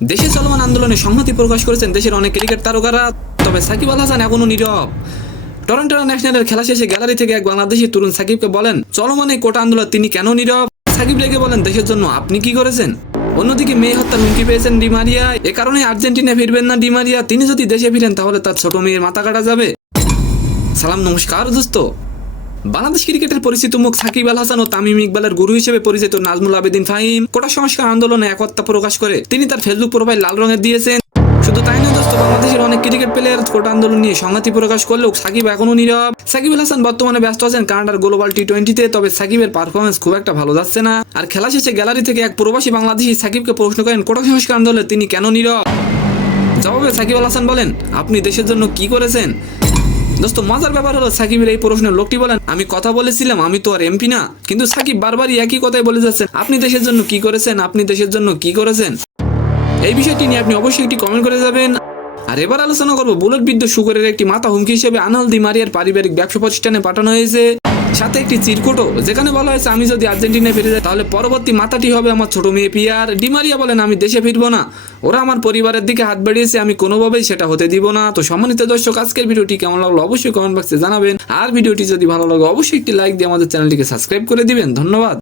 দেশে চলমান আন্দোলনে সংহতি প্রকাশ করেছেন দেশের অনেক ক্রিকেট তারকারা। তবে সাকিব আল হাসান এখনো নীরব। টরন্টো ন্যাশনালের খেলা শেষে গ্যালারি থেকে এক বাংলাদেশি তরুণ সাকিবকে বলেন চলমান এই কোটা আন্দোলন তিনি কেন নীরব। সাকিব রেগে বলেন দেশের জন্য আপনি কি করেছেন। অন্যদিকে মেয়ে হত্যার হুমকি পেয়েছেন ডিমারিয়া। এ কারণে আর্জেন্টিনা ফিরবেন না ডিমারিয়া। তিনি যদি দেশে ফিরেন তাহলে তার ছোট মেয়ের মাথা কাটা যাবে। সালাম নমস্কার দোস্ত। বাংলাদেশ ক্রিকেটের পরিচিত মুখ সাকিব আল হাসান ও তামিম ইকবালের গুরু হিসেবে পরিচিত নাজমুল আবেদিন ফাহিম কোটা সংস্কার আন্দোলনে একতা প্রকাশ করে তিনি তার ফেসবুক প্রোফাইল লাল রঙের দিয়েছেন। শুধু তাই নয় দোস্ত, বাংলাদেশের অনেক ক্রিকেট প্লেয়ার কোটা আন্দোলন নিয়ে সংহতি প্রকাশ করলেও সাকিব এখনো নীরব। সাকিব আল হাসান বর্তমানে ব্যস্ত আছেন কানাডার গ্লোবাল টি-20-তে। তবে সাকিবের পারফরমেন্স খুব একটা ভালো যাচ্ছে না। আর খেলা শেষে গ্যালারি থেকে এক প্রবাসী বাংলাদেশি সাকিবকে প্রশ্ন করেন কোটা সংস্কার আন্দোলনে তিনি কেন নীরব। জবাবে সাকিব আল হাসান বলেন আপনি দেশের জন্য কি করেছেন। দোস্ত, মজার ব্যাপার হলো সাকিবের এই প্রশ্নের লোকটি বলেন আমি কথা বলেছিলাম, আমি তো আর এমপি না। কিন্তু সাকিব বারবারই একই কথাই বলে যাচ্ছেন আপনি দেশের জন্য কি করেছেন, আপনি দেশের জন্য কি করেছেন। এই বিষয়টি নিয়ে আপনি অবশ্যই একটি কমেন্ট করে যাবেন। আর এবার আলোচনা করবো বুলেট বিদ্ধ শুকরের একটি মাথা হুমকি হিসেবে আনল দি মারিয়ার পারিবারিক ব্যবসা প্রতিষ্ঠানে পাঠানো হয়েছে, সাথে একটি চিরকুটও যেখানে বলা হয়েছে আমি যদি আর্জেন্টিনায় ফিরে যাই তাহলে পরবর্তী মাথাটি হবে আমার ছোট মেয়ে পিয়ার। ডিমারিয়া বলেন আমি দেশে ফিরবো না, ওরা আমার পরিবারের দিকে হাত বাড়িয়েছে, আমি কোনোভাবেই সেটা হতে দিব না। তো সম্মানিত দর্শক, আজকের ভিডিওটি কেমন লাগলো অবশ্যই কমেন্ট বক্সে জানাবেন। আর ভিডিওটি যদি ভালো লাগে অবশ্যই একটি লাইক দিয়ে আমাদের চ্যানেলটিকে সাবস্ক্রাইব করে দিবেন। ধন্যবাদ।